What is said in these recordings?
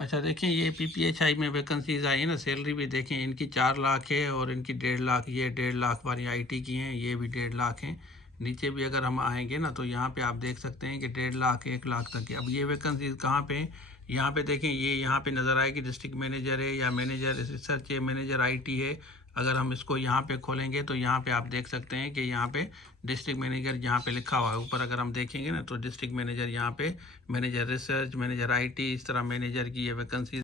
अच्छा देखें, ये पीपीएचआई में वैकेंसीज आई है ना, सैलरी भी देखें, इनकी 4 लाख है और इनकी 1.5 लाख, ये 1.5 लाख वाली आईटी की हैं, ये भी 1.5 लाख हैं। नीचे भी अगर हम आएंगे ना तो यहाँ पे आप देख सकते हैं कि 1.5 लाख 1 लाख तक है। अब ये वैकेंसीज कहाँ पे हैं? यहाँ पे देखें, ये यहाँ पे नज़र आएगी, डिस्ट्रिक्ट मैनेजर है या मैनेजर रिसर्च है, मैनेजर आईटी है। अगर हम इसको यहाँ पे खोलेंगे तो यहाँ पे आप देख सकते हैं कि यहाँ पे डिस्ट्रिक्ट मैनेजर यहाँ पे लिखा हुआ है ऊपर। अगर हम देखेंगे ना तो डिस्ट्रिक्ट मैनेजर यहाँ पे, मैनेजर रिसर्च, मैनेजर आईटी, इस तरह मैनेजर की ये वैकेंसी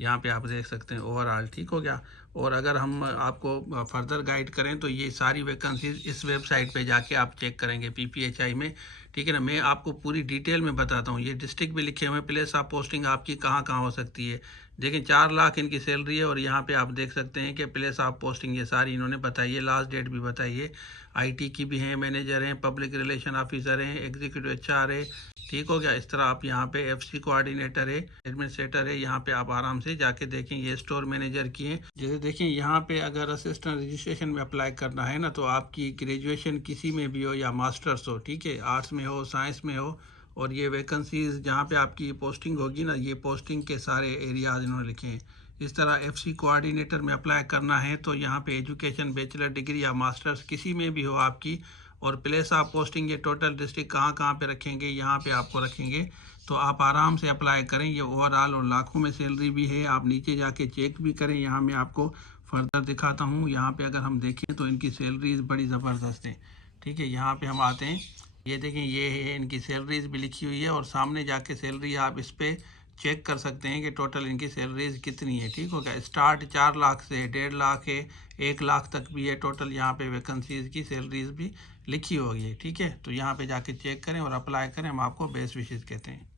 यहाँ पे आप देख सकते हैं ओवरऑल। ठीक हो गया। और अगर हम आपको फर्दर गाइड करें तो ये सारी वैकेंसीज इस वेबसाइट पे जाके आप चेक करेंगे पीपीएचआई में। ठीक है ना, मैं आपको पूरी डिटेल में बताता हूँ। ये डिस्ट्रिक्ट भी लिखे हुए हैं, प्लेस ऑफ पोस्टिंग आपकी कहाँ कहाँ हो सकती है। देखें, 4 लाख इनकी सैलरी है और यहाँ पे आप देख सकते हैं कि प्लेस ऑफ पोस्टिंग ये सारी इन्होंने बताई है, लास्ट डेट भी बताई है। आईटी की भी हैं, मैनेजर हैं, पब्लिक रिलेशन ऑफिसर हैं, एग्जीक्यूटिव एचआर है। ठीक हो गया। इस तरह आप यहाँ पे एफसी कोऑर्डिनेटर है, एडमिनिस्ट्रेटर है, यहाँ पे आप आराम से जाके देखें। ये स्टोर मैनेजर की है। जैसे देखें यहाँ पे अगर असिस्टेंट रजिस्ट्रेशन में अप्लाई करना है ना तो आपकी ग्रेजुएशन किसी में भी हो या मास्टर्स हो, ठीक है, आर्ट्स में हो, साइंस में हो, और ये वैकेंसीज जहाँ पे आपकी पोस्टिंग होगी ना, ये पोस्टिंग के सारे एरियाज इन्होंने लिखे हैं। इस तरह एफसी कोऑर्डिनेटर में अप्लाई करना है तो यहाँ पे एजुकेशन बैचलर डिग्री या मास्टर्स किसी में भी हो आपकी, और प्लेस ऑफ पोस्टिंग ये टोटल डिस्ट्रिक्ट कहाँ कहाँ पे रखेंगे यहाँ पे आपको रखेंगे। तो आप आराम से अप्लाई करें। ये ओवरऑल और लाखों में सैलरी भी है, आप नीचे जाके चेक भी करें। यहाँ मैं आपको फर्दर दिखाता हूँ। यहाँ पे अगर हम देखें तो इनकी सैलरीज बड़ी ज़बरदस्त है। ठीक है, यहाँ पे हम आते हैं, ये देखें, ये है इनकी सैलरीज भी लिखी हुई है, और सामने जाके सैलरी आप इस पर चेक कर सकते हैं कि टोटल इनकी सैलरीज कितनी है। ठीक हो गया। स्टार्ट 4 लाख से 1.5 लाख है, 1 लाख तक भी है। टोटल यहाँ पे वैकेंसीज की सैलरीज भी लिखी होगी। ठीक है, तो यहाँ पे जाके चेक करें और अप्लाई करें। हम आपको बेस्ट विशेष कहते हैं।